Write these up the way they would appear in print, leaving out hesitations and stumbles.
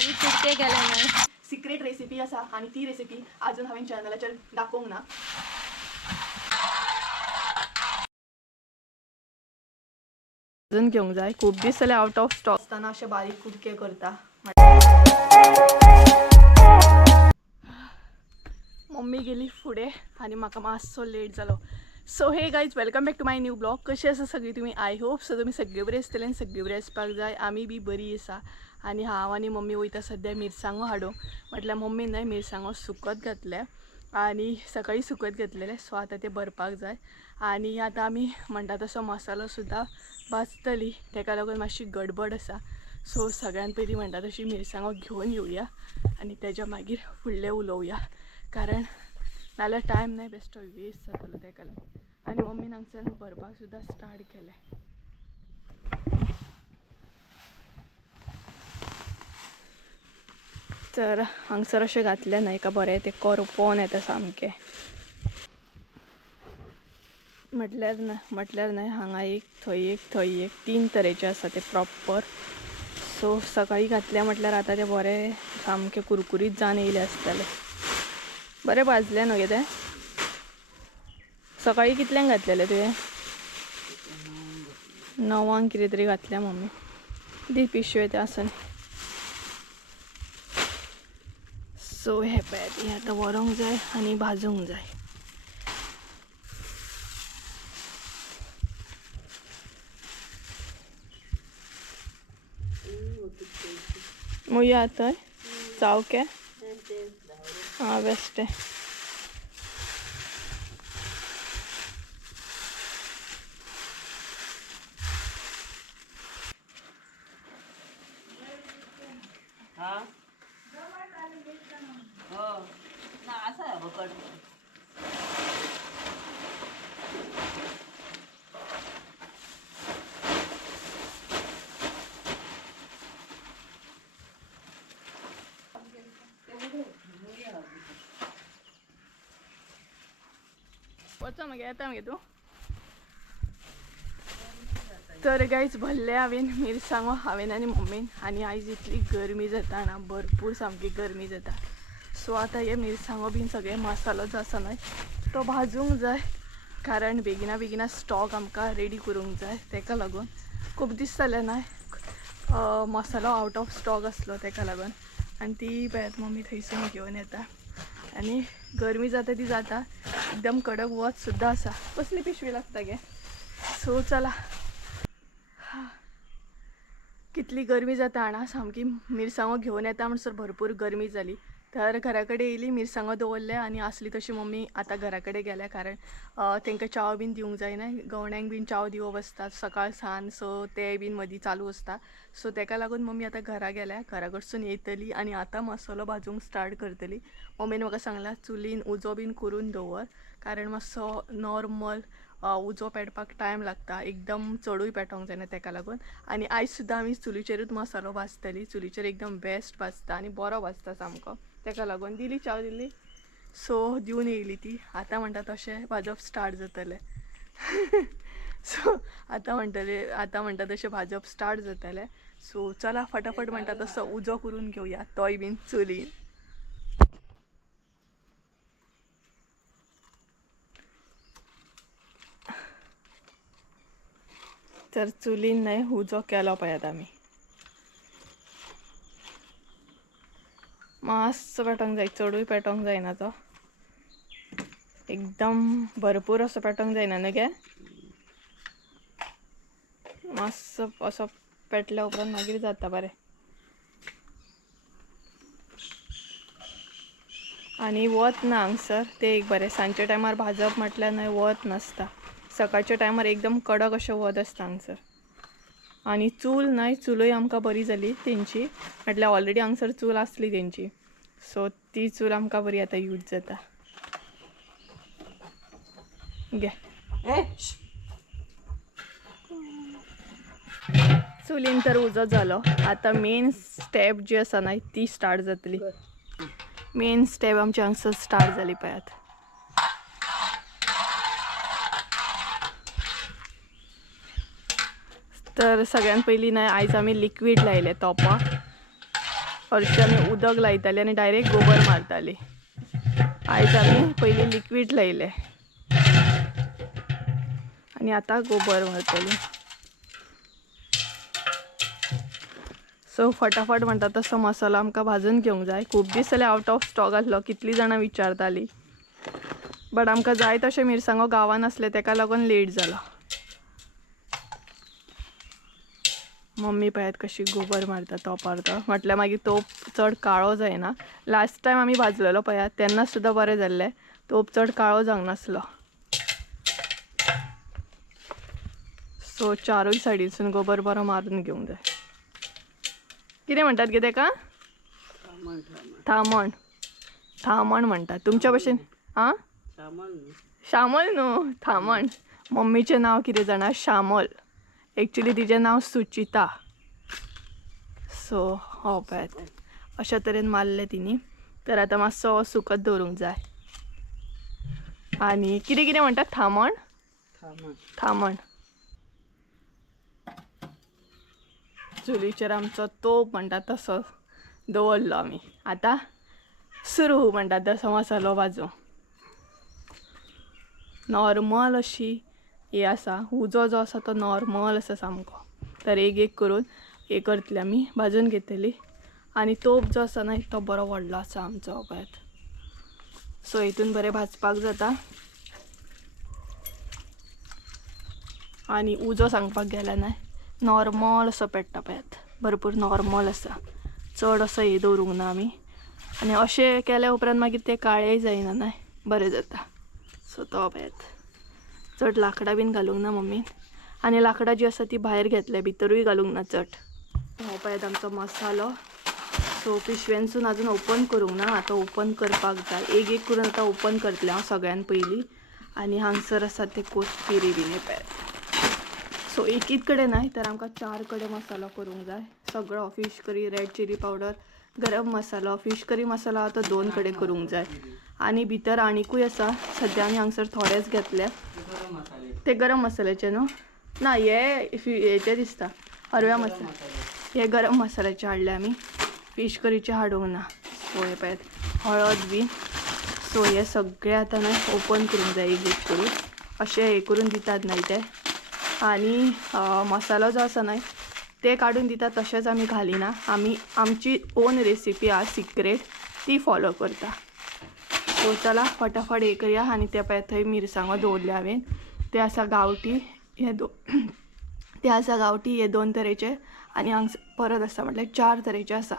आणि कुठे गेले नाही सिक्रेट रेसिपी असा आणि ती रेसिपी अजून हांवें चॅनलाचेर दाखोवंक ना. अजून घेवंक जाय. खूब दीस जाले आउट ऑफ स्टॉक असताना अशे बारीक कुडके करता. मम्मी गेली फुडें आनी म्हाका मातसो लेट जालो. So hey guys welcome back to my new blog. कशी आसा सगळीं तुमी? आय होप सो तुमी सगळे बरे आसतले आनी सगळे बरे आसपाक जाय. आमी बी बरी आसा. आनी हांव आनी मम्मी वयता सद्या मिरसांगो हाडूंक. म्हटल्यार मम्मी न्हय मिरसांगो सुकत घातल्या आनी सकाळी सुकत घातलेले. सो आतां ते भरपाक जाय आनी आतां आमी म्हणटा तसो मसालो सुद्दां भाजतली. तेका लागून मातशी गडबड आसा. सो सगळ्यान पयलीं म्हणटा तशी मिरसांगो घेवन येवया आनी तेज्या मागीर फुडलें उलोवया. कारण नाल्यार टायम नाही बेश्टो वेस्ट जातलो तेका लागून. आनी मम्मीन हांगसर भरपाक सुद्दां स्टार्ट केलें. तर हांगसर अशें घातलें न्हय का बरें तें करपोन येता सामकें. म्हटल्यार न्हय हांगा एक थंय एक 3 तरेचे आसा ते प्रॉपर. सो सकाळी घातल्या म्हटल्यार आतां ते बरें सामकें कुरकुरीत जावन येयले आसतले. बरें भाजले न्हय ते. सकाळी कितल्यांक घातलेले तुवें? 9 कितें तरी घातल्या मम्मी. दी पिशवे ते आसन. सो हे पळय हें आतां व्हरोंक जाय आनी भाजूंक जाय. मुया थंय चावके हां बेश्टे. वचो मगे येता मगे तूं. तर गायज भरले हांवें मिरसांगो हांवें आनी मम्मीन. आनी आयज इतली गरमी जाता ना भरपूर सामकी गरमी जाता. सो आतां हे मिरसांगो बीन सगळे मसालो जो आसा न्हय तो भाजूंक जाय. कारण बेगिना बेगिना स्टॉक आमकां रेडी करूंक जाय. तेका लागून खूब दीस जाले न्हय मसालो आउट ऑफ स्टॉक आसलो तेका लागून. आनी ती पळयात मम्मी थंयसून घेवन येता. आनी गरमी जाता ती जाता एकदम कडक वत सुद्दां आसा. कसली पिशवी लागता गे. सो चला. कितली गरमी जाता हांगा सामकी. मिरसांगो घेवन येता म्हणसर भरपूर गरमी जाली. तर घरा कडेन येयली मिरसांगो दवरले आनी आसली तशी मम्मी आतां घरा कडेन गेल्या. कारण तांकां चाव बीन दिवंक जाय न्हय. गवण्यांक बीन चाव दिवप आसता सकाळ सांज. सो ते बीन मदीं चालू आसता. सो तेका लागून मम्मी आतां घरा गेल्या. घरा कडसून येतली आनी आतां मसालो भाजूंक स्टार्ट करतली. मम्मीन म्हाका सांगला चुलीन उजो बीन करून दवर. कारण मातसो नॉर्मल उजो पेटपाक टायम लागता. एकदम चडूय पेटोंक जायना तेका लागून. आनी आयज सुद्दां आमी चुलीचेरूच मसालो भाजतली. चुलीचेर एकदम बेस्ट भाजता आनी बरो भाजता सामको. तेका लागून दिली चाव दिली. सो दिवन येयली ती. आतां म्हणटा तशें भाजप स्टार्ट जातलें. सो आतां म्हणटा तशें भाजप स्टार्ट जातलें. सो चला फटाफट म्हणटा तसो उजो करून घेवया तोय बीन चुलीन. तर चुलीन न्हय उजो केलो पळयात आमी. मातसो पेटोंक जाय चडूय पेटोंक जायना तो. एकदम भरपूर असो पेटोंक जायना न्हय गे. मातसो असो पेटल्या उपरांत मागीर जाता बरें. आनी वत ना हांगसर ते एक बरें. सांजच्या टायमार भाजप म्हटल्यार न्हय वत नासता. सकाळच्या टायमार एकदम कडक अशें वत आसता हांगसर. आनी चूल न्हय चुलूय आमकां बरी जाली तेंची. म्हटल्यार ऑलरेडी हांगसर चूल आसली तेंची. सो ती चूल आमकां बरी आतां यूज जाता. घे चुलीन तर उजो जालो. आतां मेन स्टेप जी आसा न्हय ती स्टार्ट जातली. मेन स्टेप आमची हांगसर स्टार्ट जाली पळयात. तर सगळ्यान पयलीं न्हय आयज आमी लिक्वीड लायले तोपाक. हरशी आमी उदक लायताली आनी डायरेक्ट गोबर मारताली. आयज आमी पयलीं लिक्वीड लायले आनी आतां गोबर मारतली. सो फटाफट म्हणटा तसो मसालो आमकां भाजून घेवंक जाय. खूब दीस जाले आउट ऑफ स्टॉक आसलो, कितलीं जाणां विचारतालीं. बट आमकां जाय तशे मिरसांगो गांवान आसले तेका लागून लेट जालो. मम्मी पळयात कशी गोबर मारता तोपार तो, म्हटल्यार मागीर तोप चड काळो जायना. लास्ट टायम आमी भाजलेलो पळयात तेन्ना सुद्दां बरें जाल्लें, तोप चड काळो जावंक नासलो. सो चारूय सायडीसून गोबर बरो मारून घेवंक जाय. कितें म्हणटात गे तेका? थामण. थामण म्हणटात. तुमच्या भशेन आं श्यामल न्हू, थामण. मम्मीचें नांव कितें जाणा, श्यामल. एक्चुली तिचें नांव सुचिता. सो हो पळयात अशा तरेन मारले तिणी. तर आतां मातसो सुकत दवरूंक जाय. आनी कितें कितें म्हणटात? थामण. थामण. चुलीचेर आमचो तोप म्हणटा तसो दवरलो आमी. आतां सुरू म्हणटा तसो मसालो भाजूंक. नॉर्मल अशी हे आसा, उजो जो आसा तो नॉर्मल आसा सामको. तर एक एक करून हे करतली आमी, भाजून घेतली. आनी तोप जो आसा न्हय तो बरो व्हडलो आसा आमचो पळयात. सो हितून बरें भाजपाक जाता. आनी उजो सांगपाक गेल्यार न्हय नॉर्मल असो पेट्टा पळयात, भरपूर नॉर्मल आसा. चड असो हे दवरूंक ना आमी. आनी अशें केल्या उपरांत मागीर ते काळेय जायना न्हय, बरें जाता. सो तो पळयात. चड लाकडां बीन घालूंक ना मम्मीन. आनी लाकडां जी आसा ती भायर घेतल्या, भितरूय घालूंक ना चड. हो पळयात आमचो मसालो. सो पिशवेनसून अजून ओपन करूंक ना, आतां ओपन करपाक जाय. एक एक करून आतां ओपन करतलें हांव सगळ्यान पयलीं. आनी हांगसर आसा ते कोथबिरी बीन पळयात. सो एकीच कडेन न्हय तर आमकां 4 कडेन मसालो करूंक जाय. सगळो fish curry, red chilli powder, गरम मसालो, फिश करी मसाला आतां 2 कडेन करूंक जाय. आनी भितर आनीकूय आसा, सद्या आमी हांगसर थोडेच घेतले. ते गरम मसाल्याचे न्हू ना, हेचे दिसता हरव्या मसाले. हे गरम मसाल्याचे हाडले आमी, फिश करीचे हाडूंक ना. सो हे पळयात हळद बीन. सो हे सगळे आतां न्हय ओपन करूंक जाय एक एक करून. अशें हे करून दितात न्हय ते. आनी मसालो जो आसा न्हय ते काडून दिता तशेंच आमी घालिना. आमी आमची ओन रेसिपी आहा सिक्रेट, ती फॉलो करता. सो चला फटाफट हे करया. आनी ते पळय थंय मिरसांगो दवरले हांवें, ते आसा गांवठी, हे ते आसा गांवठी, हे 2 तरेचे. आनी हांग परत आसा म्हटल्यार 4 तरेचे आसा.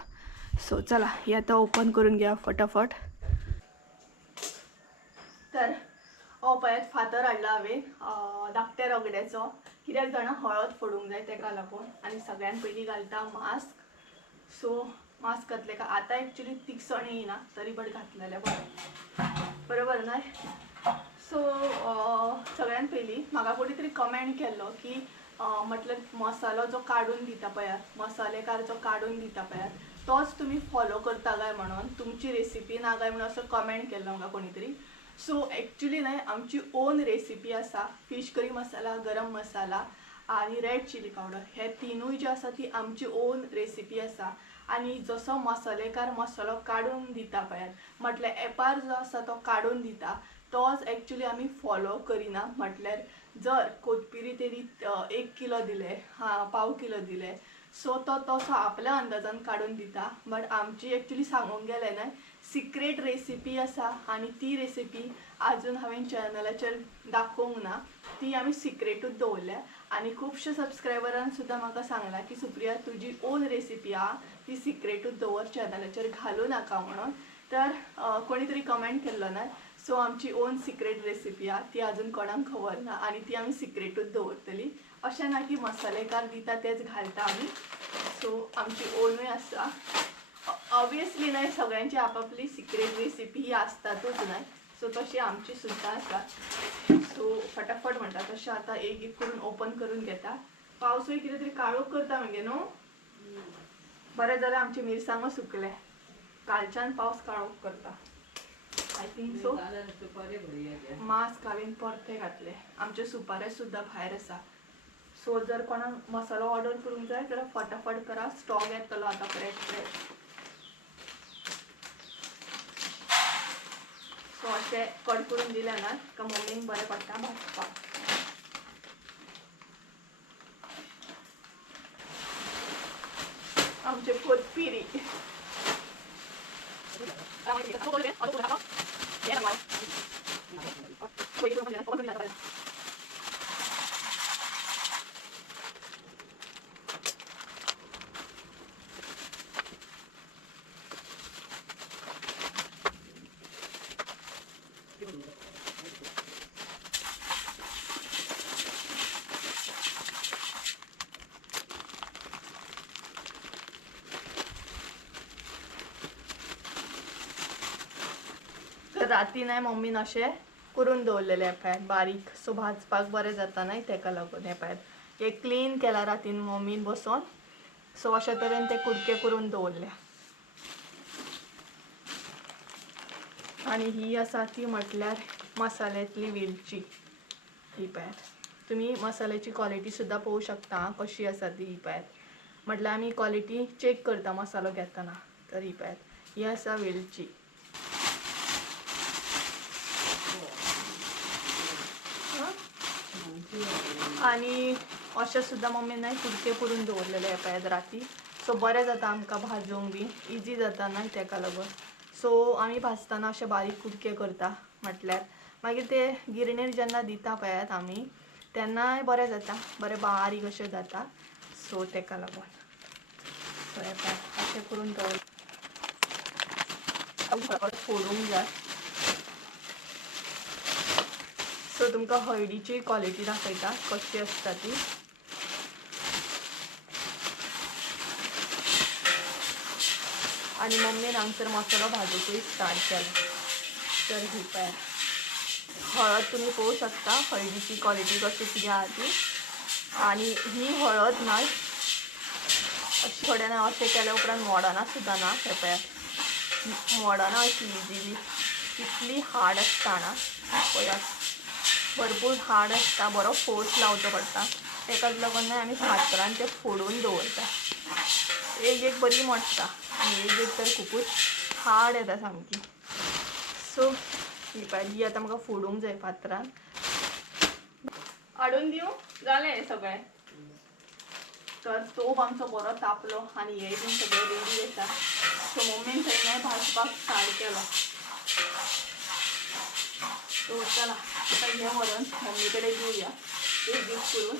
सो चला हे आतां ओपन करून घेया फटाफट. तर हो पळयात फातर हाडला हांवें धाकट्या रगड्याचो. कित्याक जाणा हळद फोडूंक जाय तेका लागून. आनी सगळ्यान पयलीं घालता मास्क. सो मास्क घातले का आतां एक्चुली तिखसण येयना तरी बट घातलेलें बरें, बरोबर न्हय. सो सगळ्यान पयलीं म्हाका कोणी तरी कमेंट केल्लो की म्हटल्यार मसालो जो काडून दिता पळयात, मसालेकार जो काडून दिता पळयात, तोच तुमी फॉलो करता काय म्हणून, तुमची रेसिपी ना काय म्हणून असो कमेंट केल्लो म्हाका कोणी तरी. सो एक्चुली न्हय आमची ओन रेसिपी आसा. फिश करी मसाला, गरम मसाला आनी रेड चिली पावडर, हे तिनूय जे आसा ती आमची ओन रेसिपी आसा. आनी जसो मसालेकार मसालो काडून दिता पळयात, म्हटल्यार एपार जो आसा तो काडून दिता तोच एक्चुली आमी फॉलो करिना. म्हटल्यार जर कोथबिरी तेणी 1 किलो दिले, पाव किलो दिले, सो तो तसो आपल्या अंदाजान काडून दिता. बट आमची एक्चुली सांगूंक गेलें न्हय सिक्रेट रेसिपी आसा. आनी ती रेसिपी आजून हांवें चॅनलाचेर दाखोवंक ना, ती आमी सिक्रेटूच दवरल्या. आनी खुबशे सबस्क्रायबरान सुद्दां म्हाका सांगलां की सुप्रिया तुजी ओन रेसिपी आहा ती सिक्रेटूच दवर, चॅनलाचेर घालूं नाका म्हणून. तर कोणी तरी कमेंट केल्लो न्हय. सो आमची ओन सिक्रेट रेसिपी आहा ती आजून कोणाक खबर ना आनी ती आमी सिक्रेटूच दवरतली. अशें ना की मसालेकार दिता तेच घालता आमी. सो आमची ओनूय आसा. ऑब्वियसली न्हय सगळ्यांची आपापली सिक्रेट रेसिपी ही आसतातूच न्हय. सो तशी आमची सुद्दां आसा. सो फटाफट म्हणटा तशें आतां एक एक करून ओपन करून घेता. पावसूय कितें तरी काळोख करता मगे न्हू. बरें जालें आमचे मिरसांगो सुकले. कालच्यान पावस काळोख करता. I think so. मास्क हांवें परते घातले. आमचे सुपारे सुद्दां भायर आसा. सो जर कोणाक मसालो ऑर्डर करूंक जाय जाल्यार फटाफट करा, स्टॉक येतलो आतां फ्रेश फ्रेश. सो असे कट करून दिले ना का मम्मीक बरें पडटा भाजपाक. आमचे कोथपिरी तर राती नाही मम्मीन असे करून दवरलेले हे बारीक सो भाजपाक बरें जाता नाही तेका लागून हे क्लीन केला रातीन मम्मीन बसून. सो अशा तरेन ते कुडके करून दवरले. आणि ही आसा ती म्हटल्यार मसाल्यातली वेलची. ही पळयात तुम्ही मसाल्याची क्वॉलिटी सुद्धा पळोवू शकता कशी आसा ती. ही पळयात म्हटल्यार आमी क्वॉलिटी चेक करता मसालो घेताना. तर ही पळयात ही आसा वेलची. आणि अशें सुद्धा मम्मीन कुडके करून दवरलेले हे पळयात राती. सो बरें जाता आमकां भाजूंक बी इजी जाता न्हय तेका लागून. सो आमी भाजताना अशे बारीक कुडके करता. म्हटल्यार मागीर ते गिरणीर जेन्ना दिता पळयात आमी तेन्नाय बरें जाता बरें बारीक अशें जाता. सो तेका लागून सो हे पळयात अशें करून दवर फोडूंक जाय. सो तुमकां हळदीची क्वॉलिटी दाखयता कशी आसता ती. आणि मम्मीन हांगसर मसालो भाजूकूय स्टार्ट केला. तर ही पळयात हळद तुम्ही पळोवू शकता हळदीची क्वॉलिटी कशी कितें आहा ती. आणि ही हळद ना अशी थोड्यान अशें केल्या उपरांत मोडना सुद्दां ना. हे पळयात मोडना अशी इजिली. इतली हार्ड आसता ना पळयात भरपूर हार्ड आसता. बरो फोर्स लावचो पडटा. तेकाच लागून आमी फातरान ते फोडून दवरता. एक बरी मोडटा आणि एक तर खूपच हार्ड येता सामकी. सो ही पळय ही आतां म्हाका फोडूंक जाय फातरान. हाडून दिवं जालें हें सगळें. तर तोप आमचो बरो तापलो आणि हे बीन सगळें रेडी आसा. सो मम्मीन थंय भाजपाक स्टार्ट केलो. सो चला आता हे व्हरून मम्मी कडेन दिवया एक करून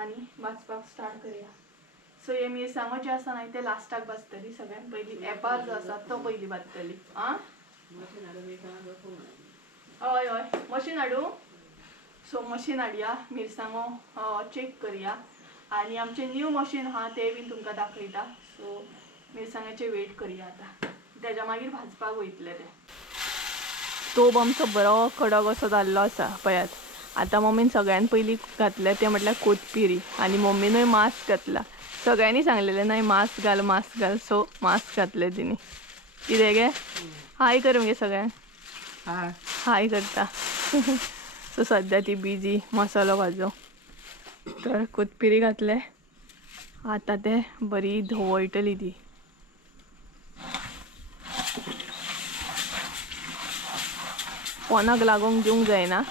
आणि भाजपाक स्टार्ट करूया. सो हे मिरसांगो जे आसा न्हय ते लास्टाक भाजतली. सगळ्यात पयली एपार जो आसा तो पयली भाजतली. हय हय मशीन हाडू. सो मशीन हाडया मिरसांगो चेक करूया. आणि आमचे न्यू मशीन आहा ते बीन तुमकां दाखयता. सो मिरसांगाचे वेट करूया आता. तेज्या मागीर भाजपाक वयतले ते. तोप आमचो बरो कडक असो जाल्लो आसा पळयात. आतां मम्मीन सगळ्यान पयलीं घातलें तें म्हटल्यार कोथमिरी. आणि मम्मीनूय मास्क घातला. सगळ्यांनी सांगलेलें न्हय मास्क घाल मास्क घाल. सो मास्क घातलें तिणी. कितें गे हाय कर मगे सगळ्यांक. हाय करता. सो सद्या ती बिजी मसालो भाजो. तर कोथमिरी घातले. आतां ते बरी धवयटली ती. पोनाक लागूंक दिवंक जायना.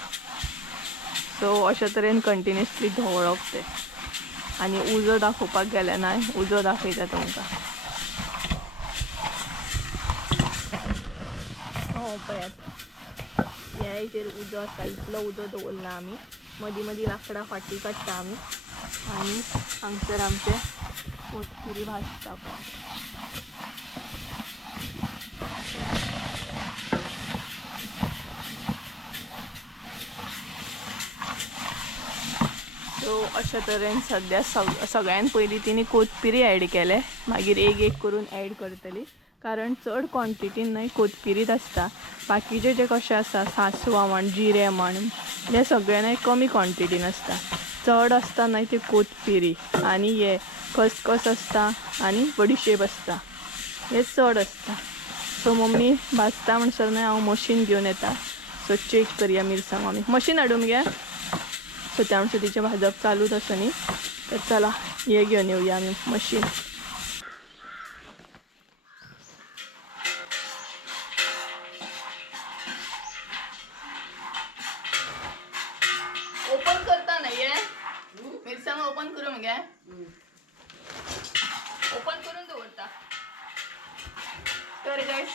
सो अशा तरेन कंटिन्युअसली धवळप ते. आणि उजो दाखोवपाक गेले ना उजो दाखयता तुमकां. हो पळयात ह्या हेचेर उजो आसा. इतलो उजो दवरला आमी. मदीं मदीं लाकडां फाटी काडटा आमी. आणि हांगसर आमचे कोथमिरी भाजता पळय. सो अशा तरेन सद्या सगळ्यान पयलीं तिणी कोथमिरी ॲड केले. मागीर एक करून ॲड करतली. कारण चड क्वॉन्टिटीन न्हय कोथमिरीच आसता. बाकीचे जे कशें आसा सांसवां म्हण जिरें म्हण हे सगळें न्हय कमी क्वॉन्टिटीन आसता. चड आसता न्हय ती कोथमिरी आणि हे खसखस आसता आणि बडीशेप आसता हे चड आसता. सो मम्मी भाजता म्हणसर न्हय हांव मशीन घेवन येता. सो चेक करूया मिरसांगो आमी. मशीन हाडून घे. सो त्या म्हणसर तिचें भाजप चालूच आसा न्ही. तर चला हे घेवन येवया आमी मशीन.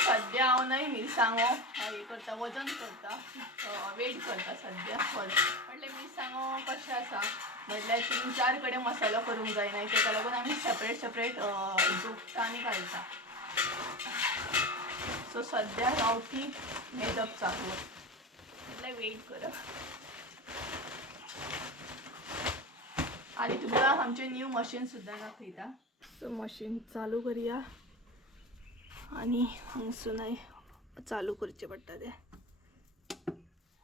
सध्या हांव न्हय मिरसांगो हे करता वजन करता वेट करता सध्या म्हटल्यार मिरसांगो कशें आसा म्हटल्यार 3-4 कडेन मसालो करूंक जायना तेका लागून आमी सेपरेट जोखता आनी घालता. सो सध्या हांव ती मेजप चालू म्हटल्यार वेट करप. आणि तुमकां आमचें न्यू मशीन सुद्दां दाखयता. सो मशीन चालू करूया आणि हांगसून चालू करचें पडटा तें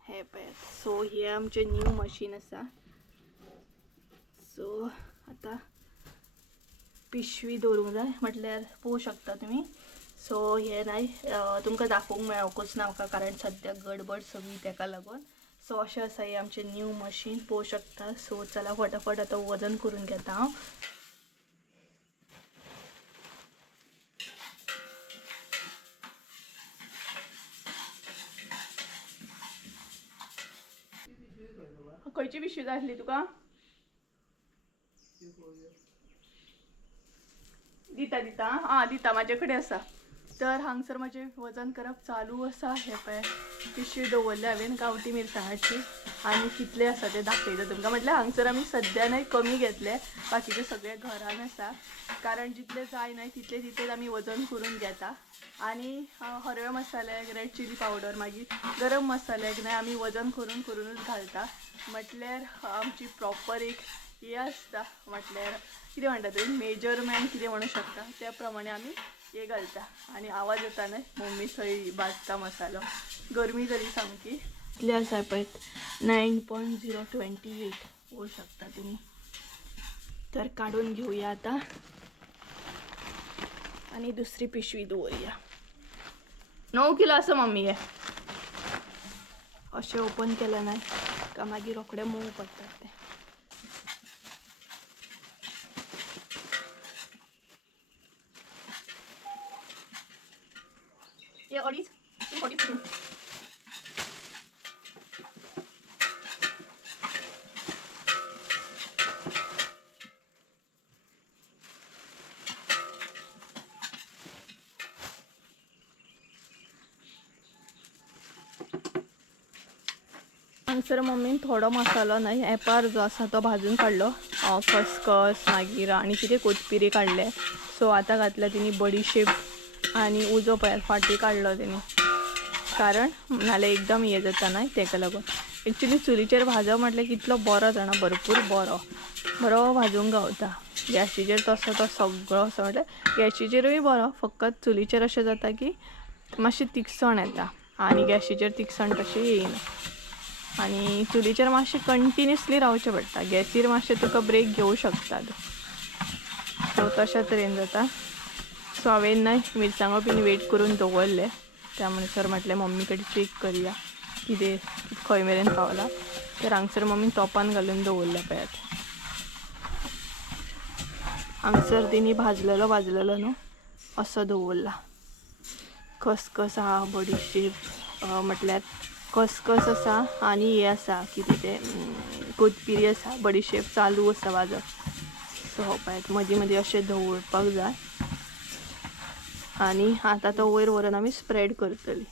हे पळयात. सो हे आमचें न्यू मशीन आसा. सो आतां पिशवी दवरूंक जाय म्हटल्यार पळोवंक शकता तुमी. सो हे नाही तुमकां दाखोवंक मेळोकूच ना म्हाका कारण सद्या गडबड सगळी तेका लागून. सो अशें आसा हें आमचें न्यू मशीन पळोवंक शकता. सो चला फटाफट आतां वजन करून घेता हांव. खंयची पिशवी जाय आसली तुका? दिता दिता आं दिता म्हाजे कडेन आसा. तर हांगसर म्हजें वजन करप चालू आसा. हे पळय पिशवी दवरल्या हांवें गांवठी मिरसांगाची आनी कितले आसा ते दाखयता तुमकां. म्हटल्यार हांगसर आमी सद्या न्हय कमी घेतले बाकीचे सगळे घरान आसा कारण जितले जाय न्हय तितले तितलेच आमी वजन करून घेता. आनी हरव्या मसाल्याक रेड चिली पावडर मागीर गरम मसाल्याक न्हय आमी वजन करून करूनच घालता. म्हटल्यार आमची प्रॉपर एक हे आसता म्हटल्यार कितें म्हणटा तुमी मेजरमेंट कितें म्हणू शकता त्या प्रमाणे आमी हे घालता. आनी आवाज येता न्हय मम्मी थंय भाजता मसालो. गरमी जाली सामकी. इतले आसा पळय 9.028 पळोवंक शकता तुमी. तर काडून घेवया आतां आनी दुसरी पिशवी दवरया. 9 किलो आसा मम्मी हे. अशें ओपन केलें न्हय का मागीर रोखडे मोव पडटात ते. हे अडीच हांगसर मम्मीन थोडो मसालो न्हय एपार जो आसा तो भाजून काडलो. खसखस मागीर आनी कितें कोथबिरी काडले. सो आतां घातल्या तिणी बडीशेप आनी उजो पळयात फाटी काडलो तेणी कारण नाल्यार एकदम हे जाता न्हय तेका लागून. एक्चुली चुलीचेर भाजप म्हटल्यार कितलो बरो जाणा भरपूर बरो भाजूंक गावता. गॅसीचेर तसो तो सगळो असो म्हटल्यार गॅसीचेरूय बरो फकत चुलीचेर अशें जाता की मातशी तिखसण येता आनी गॅसीचेर तिखसण तशी येयना. आनी चुलीचेर मातशें कंटिन्युअसली रावचें पडटा. गॅसीर मातशें तुका ब्रेक घेवंक शकता. सो तशा तरेन जाता. सो हांवें न्हय मिरसांगो बीन वेट करून दवरले त्या म्हणसर म्हटलें मम्मी कडेन चेक करुया कितें खंय मेरेन पावला. तर हांगसर मम्मीन तोपान घालून दवरल्या पळयात. हांगसर तिणी भाजलेलो न्हू असो दवरला. खसखस आहा बडीशेप म्हटल्यार खसखस आसा आनी हे आसा कितें तें कोथबिरी आसा बडीशेप चालू आसा भाजप. सो पळयात मदीं मदीं अशें दवरपाक जाय. आनी आतां तो वयर व्हरून आमी स्प्रेड करतली.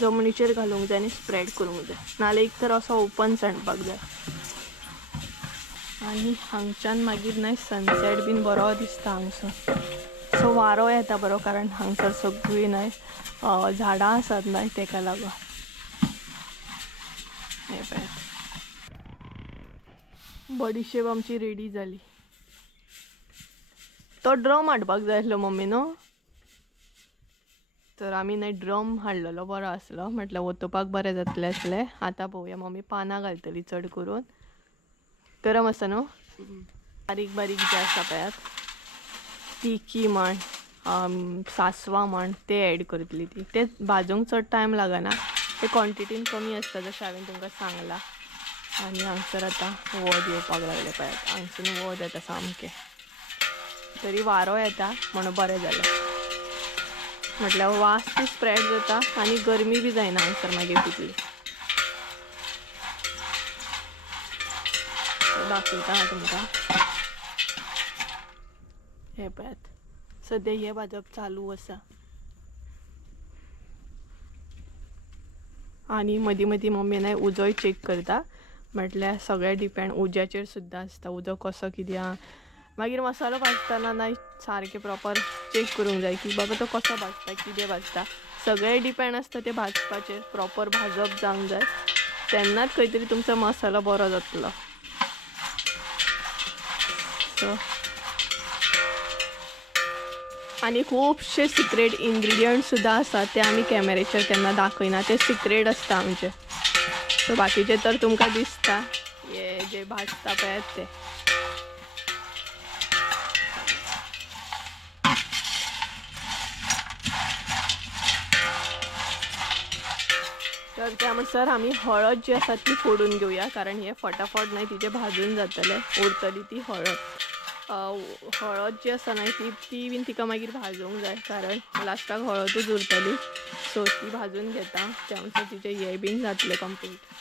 जमनीचेर घालूंक जाय आनी स्प्रेड करूंक जाय नाल्यार एक तर असो ओपन सांडपाक जाय. आनी हांगच्यान मागीर न्हय सनसेट बीन बरो दिसता हांगसर. सो वारो येता बरो कारण हांगसर सगळीं न्हय झाडां आसात न्हय तेका लागून. हे पळयात बडीशेप आमची रेडी जाली. तो ड्रम हाडपाक जाय आसलो मम्मी न्हू. तर आमी न्हय ड्रम हाडलेलो बरो आसलो म्हटल्यार ओतोवपाक बरें जातलें आसलें. आतां पळोवया मम्मी पानां घालतली चड करून. गरम आसा न्हू. बारीक बारीक जे आसा पळयात तिखी म्हण सासवां म्हण ते ऍड करतली ती. ते भाजूंक चड टायम लागना. ते क्वॉन्टिटीन कमी आसता जशें हांवें तुमकां सांगलां. आनी हांगसर आतां वत येवपाक लागले पळयात. हांगसून वत येता सामकें. तरी वारो येता म्हणून बरें जालें. म्हटल्यार वास बी स्प्रेड जाता आनी गरमी बी जायना हांगसर मागीर तितली. दाखयता हांव तुमकां. हे पळयात सध्या हे भाजप चालू असा आणि मदी मदी मम्मी नाही उजोय चेक करता म्हटल्यार सगळें डिपेंड उज्याचेर सुद्दां आसता उजो कसो कितें आहा मागीर मसालो भाजतना नाही सारकें प्रॉपर चेक करूंक जाय की बाबा तो कसो भाजता कितें भाजता सगळें डिपेंड आसता ते भाजपाचेर प्रॉपर भाजप जावंक जाय तेन्नाच खंय तरी तुमचो मसालो बरो जातलो सो आणि खूबशे सिक्रेट इन्ग्रिडियंट सुद्दां आसा ते आमी कॅमेरेचेर केन्ना दाखयना ते सिक्रेट आसता आमचे सो बाकीचे तर तुमकां दिसता हे जे भाजता पळयात ते तर त्या म्हणसर आमी हळद जी आसा ती फोडून घेवया कारण हे फटाफट नाही तिचे भाजून जातले उरतली ती हळद हळद जी आसा न्हय ती बीन तिका मागीर भाजूंक जाय कारण लास्टाक हळदूच उरतली सो ती भाजून घेता त्या म्हणसर तिचे हे बीन जातले कंप्लीट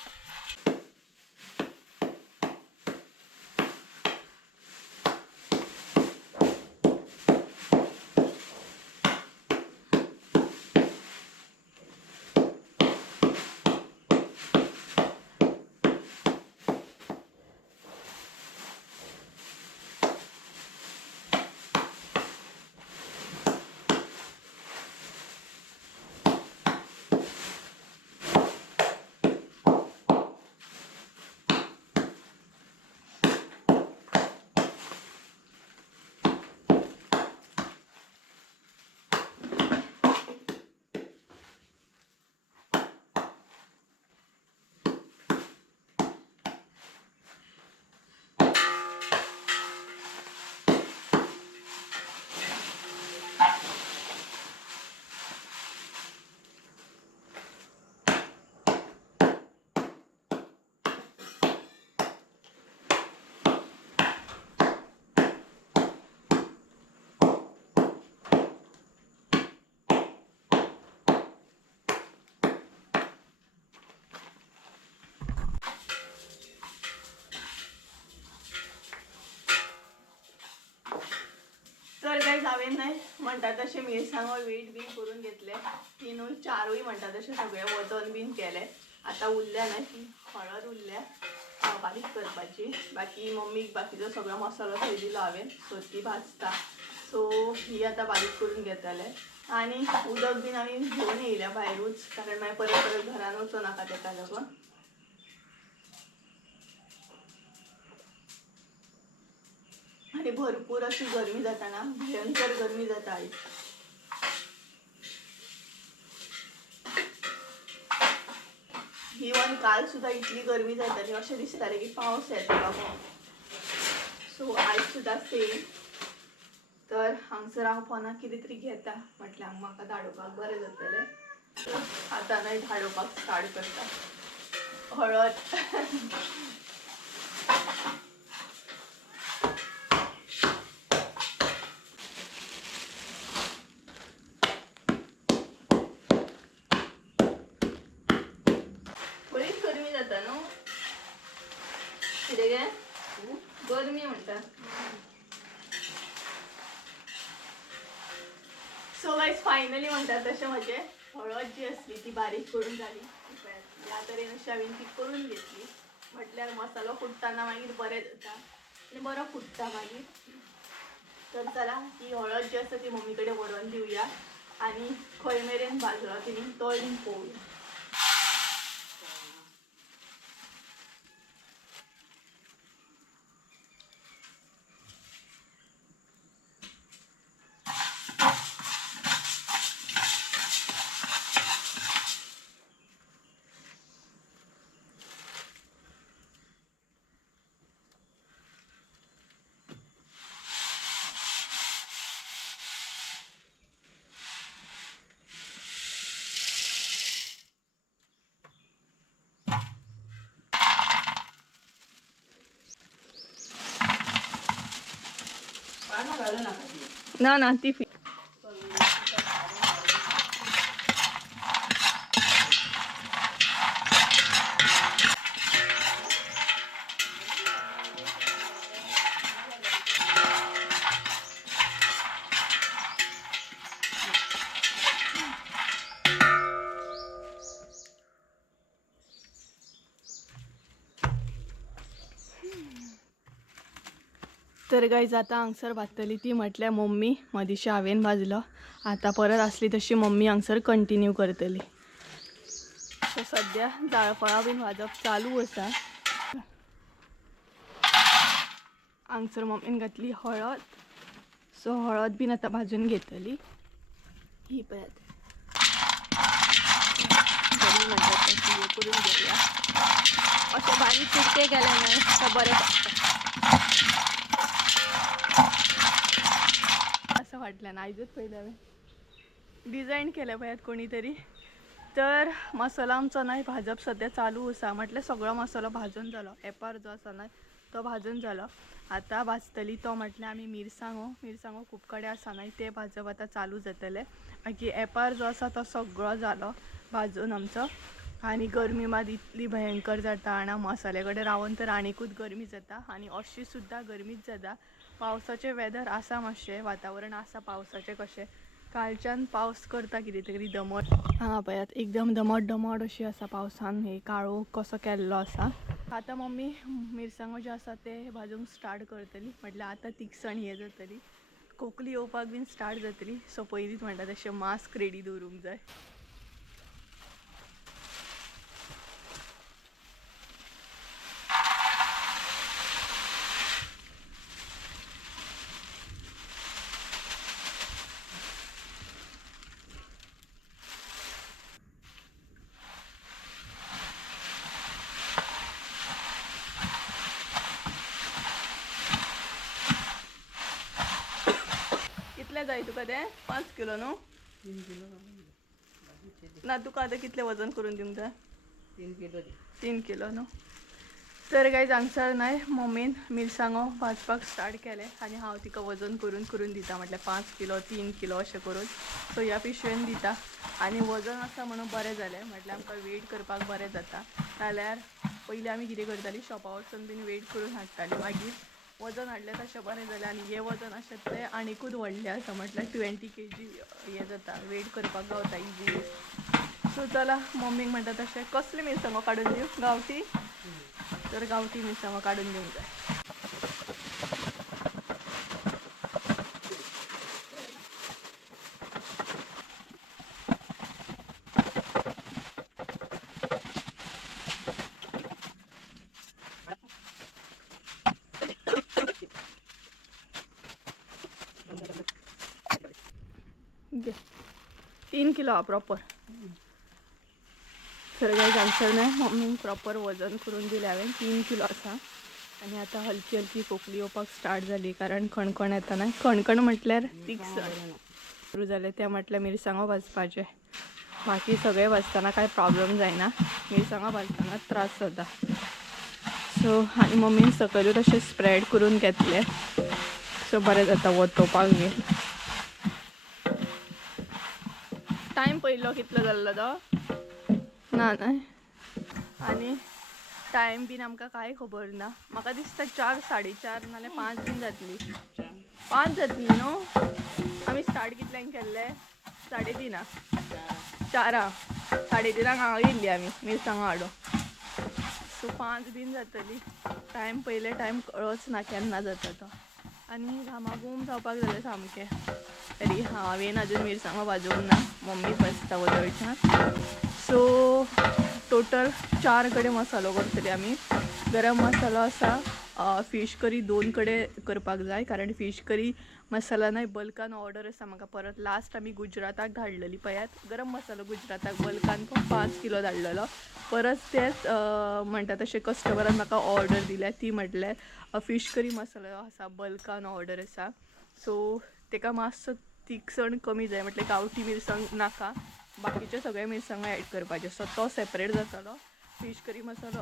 तर काय हांवें न्हय म्हणटा तशें मिरसांगो वीट बीन करून घेतले तिनूय चारूय म्हणटा तशें सगळें वतन बीन केलें आतां उरल्या न्हय ती हळद उरल्या बारीक करपाची बाकी मम्मीक बाकीचो सगळो मसालो थंय दिलो हांवें सो ती भाजता सो ही आतां बारीक करून घेतले आनी उदक बीन आमी घेवन येयल्या भायरूच कारण मागीर परत परत घरान वचूं नाका तेका लागून आणि भरपूर अशी गरमी जाता ना भयंकर गरमी जाता आयज इवन काल सुद्धा इतली गरमी जाताली अशें दिसतालें की पावस येतलो सो आयज सुद्धा सेम तर हांगसर हांव फोनाक कितें तरी घेता म्हटल्यार म्हाका धाडोवपाक बरें जातलें तर आतां न्हय धाडोवपाक स्टार्ट करता हळद गरमी म्हणटा सो गायज फायनली म्हणटा तशें म्हजें हळद जी आसली ती बारीक करून जाली ह्या तरेन अशी हांवें ती करून घेतली म्हटल्यार मसालो फुट्टाना मागीर बरें जाता आनी बरो फुट्टा मागीर तर चला ती हळद जी आसा ती मम्मी कडेन व्हरोन दिवया आनी खंय मेरेन भाजलो तिणी तो बीन पळोवया ना ना ती तर गाईज आता हांगसर भाजतली ती म्हटल्यार मम्मी मदींशी हांवें भाजलो आता परत असली तशी मम्मी हांगसर कंटिन्यू करतली. सो सद्या जाळफळां बीन भाजप चालू आसा. हांगसर मम्मीन घातली हळद. सो हळद बीन आता भाजून घेतली. ही पळयात बरी म्हणटात तशी हे करून घेवया. अशें बारीक चिरके केले ना बरें पडटा असं वाटलं. आयजच पयलें हांवें डिझायन केलें पळयात कोणी तरी. तर मसाला आमचो नाही भाजप सध्या चालू आसा. म्हटल्यार सगळो मसालो भाजून जालो. एपार जो आसा ना तो भाजून जालो. आता भाजतली तो म्हटल्यार आमी मिरसांगो खूब कडेन आसा ना ते भाजप आता चालू जातले. मागीर एपार जो आसा तो सगळो जालो भाजून आमचो. आनी गरमी मात इतली भयंकर जाता हांगा मसाले कडेन रावून तर आनीकूच गरमी जाता. आनी अशी सुद्दां गरमीच जाता. पावसाचें वेदर आसा मातशें वातावरण आसा पावसाचें कशें. कालच्यान पावस करता कितें तरी दमट. हांगा पळयात एकदम दमट अशी आसा पावसान. हे काळो कसो केल्लो आसा. आता मम्मी मिरसांगो जे आसा ते भाजूंक स्टार्ट करतली. म्हटल्यार आता तिखसण हे जातली. खोकली येवपाक बीन स्टार्ट जातली. सो पयलींच म्हणटा तशें मास्क रेडी दवरूंक जाय. कितले जाय तुका ते 5 किलो न्हू. 3 किलो ना तुका आतां कितले वजन करून दिवंक जाय. 3 किलो 3 किलो न्हू. तर गायज हांगसर न्हय मम्मीन मिरसांगो भाजपाक स्टार्ट केले आनी हांव तिका वजन करून दिता. म्हटल्यार 5 किलो 3 किलो अशें करून. सो ह्या पिशवेन दिता. आनी वजन आसा म्हणून बरें जालें. म्हटल्यार आमकां वेट करपाक बरें जाता. नाल्यार पयलीं आमी कितें करतालीं शॉपा वचून बीन वेट करून हाडटालीं. मागीर वजन हाडलें तशें बरें जालें. आनी हें वजन अशें तें आनीकूच व्हडलें आसा. म्हटल्यार 20 kg हें जाता. वेट करपाक गावता इजिली. सो चला मम्मीक म्हणटा तशें कसले मिरसांगो काडून दिवं. गांवठी. तर गांवठी मिरसांगो काडून दिवंक जाय. घे 3 किलो हा प्रॉपर. तर गायज हांगसर न्हय मम्मीन प्रॉपर वजन करून दिलें हांवें. 3 किलो आसा. आनी आतां हलकी हलकी खोकली येवपाक स्टार्ट जाली. कारण कणकण येता न्हय. कणकण म्हटल्यार तिखसण सुरू जालें. तें म्हटल्यार मिरसांगो भाजपाचें. बाकी सगळें भाजतना कांय प्रॉब्लेम जायना. मिरसांगो भाजतना त्रास जाता. सो आनी मम्मीन सकयलूच अशें स्प्रेड करून घेतलें. सो बरें जाता वतोवपाक बीन. टायम पयलो कितलो जाल्लो तो ना न्हय. आनी टायम बीन आमकां कांय खबर ना. म्हाका दिसता 4 4:30 नाल्यार 5 बीन जातली. 5 जातली न्हू. आमी स्टार्ट कितल्यांक केल्ले 3:30 4 3:30 हांगा येयल्ली आमी मिरसांगो हाडूंक. सो 5 बीन जातली. टायम पयले टायम कळच ना केन्ना जाता तो. आनी घामाघूम जावपाक जालें सामकें. तरी हांवें अजून मिरसांगो भाजूंक ना. मम्मीच भाजता वदळच्यान. सो टोटल 4 कडेन मसालो करतली आमी. गरम मसालो आसा. फीश करी 2 कडेन करपाक जाय. कारण फीश करी मसाला न्हय बल्कान ऑर्डर आसा म्हाका. परत लास्ट आमी गुजराताक धाडलेली पळयात. गरम मसालो गुजराताक बल्कान 5 किलो धाडलेलो. परत तेच म्हणटा तशें कस्टमरान म्हाका ऑर्डर दिल्या. ती म्हटल्यार फीश करी मसालो आसा बल्कान ऑर्डर आसा. सो तेका मातसो तिखसण कमी जाय. म्हटल्यार गांवठी मिरसांग नाका. बाकीचे सगळे मिरसांगो ॲड करपाचे. सो तो सेपरेट जातलो. फीश करी मसालो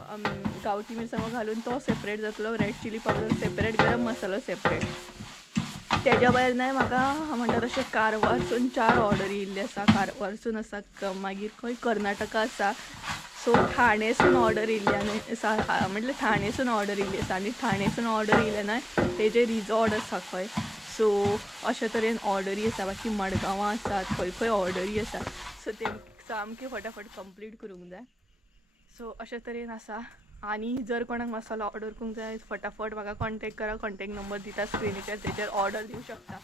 गांवठी मिरसांगो घालून तो सेपरेट जातलो. Red chilli powder separate. गरम मसालो सेपरेट. तेज्या भायर न्हय म्हाका म्हणटा तशें कारवारसून 4 ऑर्डर येयल्ली आसा. कारवारसून आसा. मागीर खंय कर्नाटका आसा. सो ठाणेसून ऑर्डर येयल्ली आनी म्हटल्यार ठाणेसून ऑर्डर येयल्ली आसा. आनी ठाणेसून ऑर्डर येयले न्हय तेजे रिजॉर्ट आसा खंय. सो अशे तरेन ऑर्डरी आसा. बाकी मडगांवां आसात. खंय खंय ऑर्डरी आसा. सो ते सामके फटाफट कंप्लीट करूंक जाय. सो अशे तरेन आसा. आणि जर कोणाक मसाला ऑर्डर करूंक जाय फटाफट म्हाका कॉन्टॅक्ट करा. कॉन्टॅक्ट नंबर दिता स्क्रिनीचेर, तेचेर ऑर्डर दिवं शकता.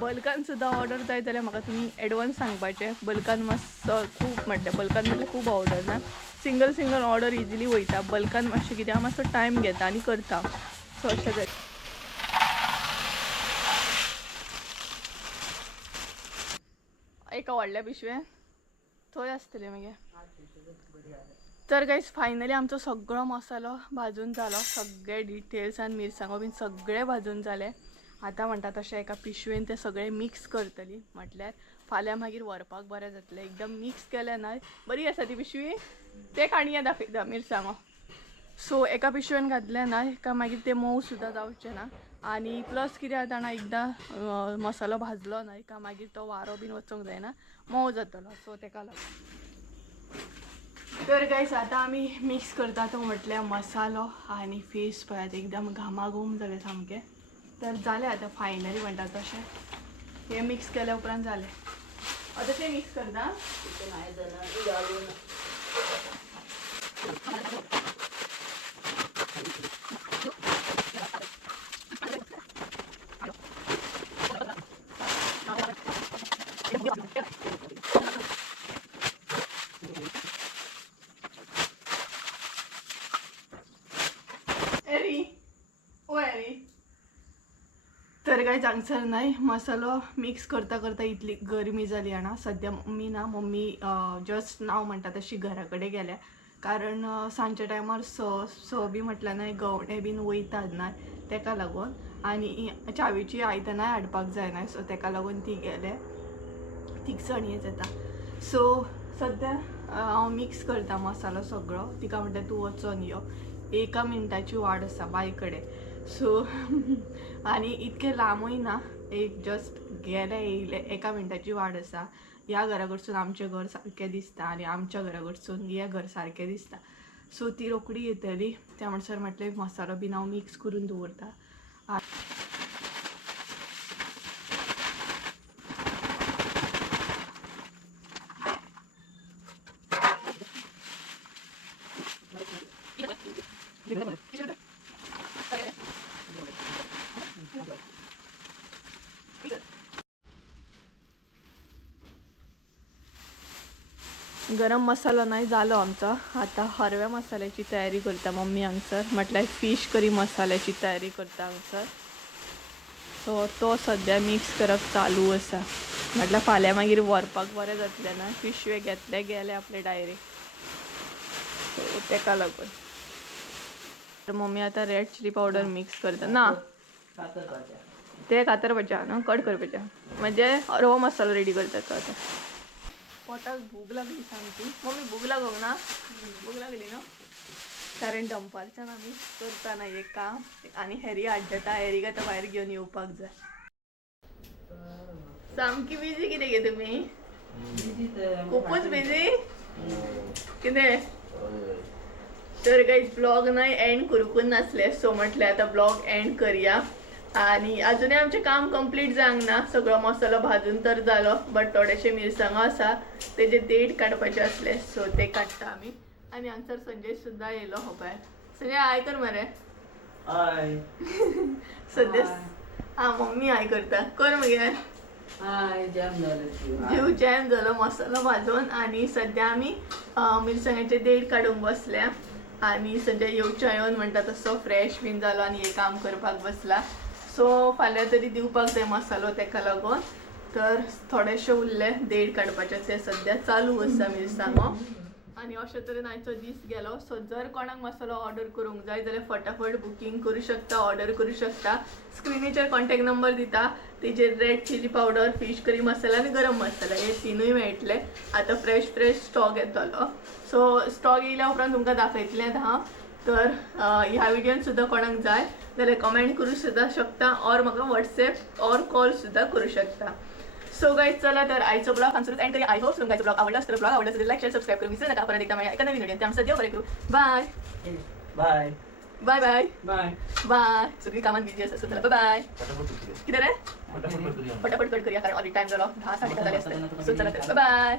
बल्कान सुद्दां ऑर्डर जाय जाल्यार म्हाका तुमी एडवान्स सांगपाचें. बल्कान मातसो खूब म्हटल्यार बल्कान म्हटल्यार खूब ऑर्डर ना, सिंगल ऑर्डर इजिली वयता. बल्कान मातशें कित्याक मातसो टायम घेता आनी करता. सो अशें जाय. एका व्हडल्या पिशवेन थंय आसतलें मागीर. तर गायज फायनली आमचो सगळो मसालो भाजून जालो. सगळे डिटेल्स आनी मिरसांगो बीन सगळे भाजून जाले. आतां म्हणटा तशें एका पिशवेन ते सगळे मिक्स करतली. म्हटल्यार फाल्यां मागीर व्हरपाक बरें जातलें. एकदम मिक्स केलें ना. बरी आसा ती पिशवी. ते काणये दाखयता मिरसांगो. सो एका पिशवेन घातलें ना का मागीर ते मोव सुद्दां जावचें ना. आनी प्लस कितें जाता जाणा एकदां मसालो भाजलो ना का मागीर तो वारो बीन वचोंक जायना, मोव जातलो. सो तेका लागून. तर गायस आतां आमी मिक्स करता तो म्हटल्यार मसालो आनी फेस पळयात एकदम घामाघूम जालें सामकें. तर जालें आतां फायनली म्हणटा तशें हे मिक्स केल्या उपरांत जालें. आतां ते मिक्स करता. तर काय हांगसर नाही मसालो मिक्स करता करता इतली गरमी जाली जाणा. सद्या मम्मी जस्ट नाव म्हणटा तशी घरा कडेन गेल्या. कारण सांजच्या टायमार स बी म्हटल्यार न्हय गवणे बीन वयतात ना, तेका लागून. आनी चावेची आयदनांय हाडपाक जायना. सो तेका लागून ती गेले. तिगसणी जाता. सो सद्या हांव मिक्स करता मसालो सगळो. तिका म्हणटा तूं वचोन यो. 1 मिनटाची वाट आसा बाय कडेन. सो आनी इतके लांबूय ना, एक जस्ट गेले येयले 1 मिनटाची वाट आसा. ह्या घरा कडसून आमचें घर सारकें दिसता आनी आमच्या घरा कडसून हें घर सारकें दिसता. सो ती रोखडी येतली. त्या म्हणसर म्हटलें मसालो बीन हांव मिक्स करून दवरता. गरम मसाला नाही झालो आमचा. आता हरव्या मसाल्याची तयारी करता मम्मी हांगसर. म्हटल्यार फिश करी मसाल्याची तयारी करता हांगसर. सो तो सद्या मिक्स करप चालू आसा. म्हटल्यार फाल्यां मागीर व्हरपाक बरें जातलें ना. पिशवे घेतले गेले आपले डायरेक्ट. सो तेका लागून. तर मम्मी आता रेड चिली पावडर मिक्स करता ना. ते कातरपाचें न्हू, कट करपाचें. म्हणजे रवो मसालो रेडी करतात तो आता. पोटाक भूक लागली सामकी. मम्मी भूक लागोंक ना. भूक लागली न्हू. कारण दनपारच्यान आमी करता ना एक काम आनी हॅरी हाडटा. हॅरीक आतां भायर घेवन येवपाक जाय. सामकी बिजी कितें गे तुमी? खूपच बिजी कितें? तर काही ब्लॉग नाही एंड करूंकच नासले. सो म्हटलें आतां ब्लॉग एंड करया. आनी अजुनूय आमचें काम कंप्लीट जावंक ना. सगळो मसालो भाजून तर जालो, बट थोडेशे मिरसांगो आसा तेजे देठ काडपाचे आसले. सो ते काडटा आमी. आनी हांगसर संजय सुद्दां येयलो हो भायर. संजय हाय कर मरे. हाय. सद्या मम्मी हाय करता. कर मगे हाय. जॅम झालं. जीव जॅम जालो मसालो भाजून. आनी सद्या आमी मिरसांगाचे देठ काडूंक बसल्या. आनी संजय येवच्या येवन म्हणटा तसो फ्रेश बीन जालो आनी हे काम करपाक बसला. सो फाल्यां तरी दिवपाक जाय मसालो तेका लागून. तर थोडेशे उरले देठ काडपाचे ते सद्या चालू आसा मिरसांगो. आनी अशे तरेन आयचो दीस गेलो. सो जर कोणाक मसालो ऑर्डर करूंक जाय जाल्यार फटाफट बुकींग करूं शकता, ऑर्डर करूं शकता. स्क्रिनीचेर कॉन्टॅक्ट नंबर दिता. तेजेर red chilli powder, fish curry masala आनी गरम मसाला हे तिनूय मेळटले. आतां फ्रेश स्टॉक येतलो. सो स्टॉक येयल्या उपरांत तुमकां दाखयतलें हांव. तर ह्या विडियोन सुद्दां कोणाक जाय जाल्यार कमेंट करूं सुद्दां शकता ऑर म्हाका व्हॉट्सएप ऑर कॉल सुद्दां करूं शकता. सो गाइस चला तर आयचो ब्लॉग हांगसरूच एंड करूया. आय होप तुमकां ब्लॉग आवडला असेल. ब्लॉग आवडला असेल लाईक शेअर सबस्क्राईब करून विसरू नका. परत एकदा एका नवीन व्हिडिओ त्यामुळे सध्या बरें करू. Bye bye bye bye bye bye. सगळी कामात बिझी आसा. चला बाय. कितें रे फटाफट फटाफट कट करूया कारण ऑलरेडी टाइम झालो 10 साडे 10 झाले असते. सो चला तर बाय.